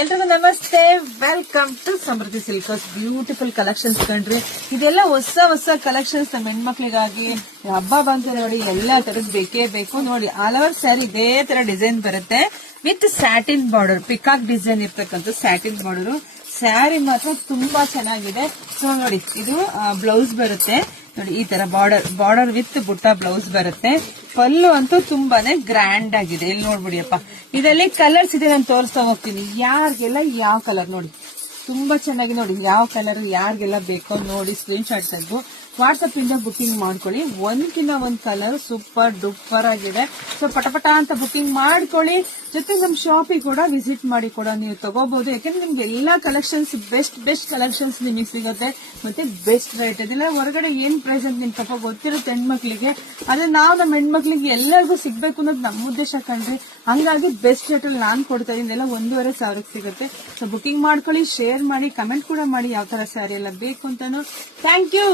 ಎಲ್ರಿಗೂ ನಮಸ್ತೆ, welcome to Samruddhi ಸಿಲ್ಕರ್ಸ್. ಬ್ಯೂಟಿಫುಲ್ ಕಲೆಕ್ಷನ್ಸ್ ಕಂಡ್ರಿ. ಇದೆಲ್ಲ ಹೊಸ ಕಲೆಕ್ಷನ್ಸ್ ನಮ್ಮ ಹೆಣ್ಮಕ್ಳಿಗಾಗಿ. ಹಬ್ಬ ಬಂತು ನೋಡಿ, ಎಲ್ಲಾ ತರದ್ ಬೇಕೇ ಬೇಕು ನೋಡಿ. ಆಲ್ ಓವರ್ ಸ್ಯಾರಿ ಇದೇ ತರ ಡಿಸೈನ್ ಬರುತ್ತೆ with satin border, peacock design ಇರ್ತಕ್ಕಂಥ ಸ್ಯಾಟಿನ್ ಬಾರ್ಡರ್. ಸ್ಯಾರಿ ಮಾತ್ರ ತುಂಬಾ ಚೆನ್ನಾಗಿದೆ. ಸೊ ನೋಡಿ, ಇದು ಬ್ಲೌಸ್ ಬರುತ್ತೆ ನೋಡಿ, ಈ ತರ ಬಾರ್ಡರ್ ವಿತ್ ಬುಟ್ಟ ಬ್ಲೌಸ್ ಬರುತ್ತೆ. ಪಲ್ಲು ಅಂತೂ ತುಂಬಾನೇ ಗ್ರ್ಯಾಂಡ್ ಆಗಿದೆ. ಇಲ್ಲಿ ನೋಡ್ಬಿಡಿಯಪ್ಪ, ಇದರಲ್ಲಿ ಕಲರ್ಸ್ ಇದೆ, ನಾನು ತೋರಿಸ್ತಾ ಹೋಗ್ತೀನಿ. ಯಾರಿಗೆಲ್ಲ ಯಾವ ಕಲರ್ ನೋಡಿ, ತುಂಬಾ ಚೆನ್ನಾಗಿ ನೋಡಿ. ಯಾವ ಕಲರ್ ಯಾರಿಗೆಲ್ಲ ಬೇಕೋ ನೋಡಿ, ಸ್ಕ್ರೀನ್ ಶಾಟ್ ತೆಗೆದು ವಾಟ್ಸ್ಆಪ್ ಇಂದ ಬುಕಿಂಗ್ ಮಾಡ್ಕೊಳ್ಳಿ. ಒಂದ್ಕಿನ್ನ ಒಂದ್ ಕಲರ್ ಸೂಪರ್ ಡೂಪರ್ ಆಗಿದೆ. ಸೊ ಪಟಪಟ ಅಂತ ಬುಕಿಂಗ್ ಮಾಡ್ಕೊಳ್ಳಿ. ಜೊತೆಗೆ ನಮ್ ಶಾಪಿಗೆ ಕೂಡ ವಿಸಿಟ್ ಮಾಡಿ ಕೂಡ ನೀವು ತಗೋಬಹುದು. ಯಾಕಂದ್ರೆ ನಿಮ್ಗೆ ಎಲ್ಲಾ ಕಲೆಕ್ಷನ್ಸ್ ಬೆಸ್ಟ್ ಕಲೆಕ್ಷನ್ಸ್ ನಿಮಗೆ ಸಿಗುತ್ತೆ, ಮತ್ತೆ ಬೆಸ್ಟ್ ರೇಟ್. ಇದೆಲ್ಲ ಹೊರಗಡೆ ಏನ್ ಪ್ರೈಸ್ ಅಂತ ನಿಮ್ ಸ್ವಲ್ಪ ಗೊತ್ತಿರುತ್ತೆ ಹೆಣ್ಮಕ್ಳಿಗೆ. ಆದ್ರೆ ನಾವು ನಮ್ಮ ಹೆಣ್ಮಕ್ಳಿಗೆ ಎಲ್ಲರಿಗೂ ಸಿಗ್ಬೇಕು ಅನ್ನೋದು ನಮ್ಮ ಉದ್ದೇಶ ಕಂಡ್ರಿ. ಹಂಗಾಗಿ ಬೆಸ್ಟ್ ರೇಟ್ ಅಲ್ಲಿ ನಾನ್ ಕೊಡ್ತಾ ಇದೀನಿ. ಇದೆಲ್ಲ 1,500 ಸಿಗುತ್ತೆ. ಸೊ ಬುಕಿಂಗ್ ಮಾಡ್ಕೊಳ್ಳಿ, ಶೇರ್ ಮಾಡಿ, ಕಮೆಂಟ್ ಕೂಡ ಮಾಡಿ ಯಾವ ತರ ಸ್ಯಾರಿ ಎಲ್ಲ ಬೇಕು ಅಂತಾನು. Thank you.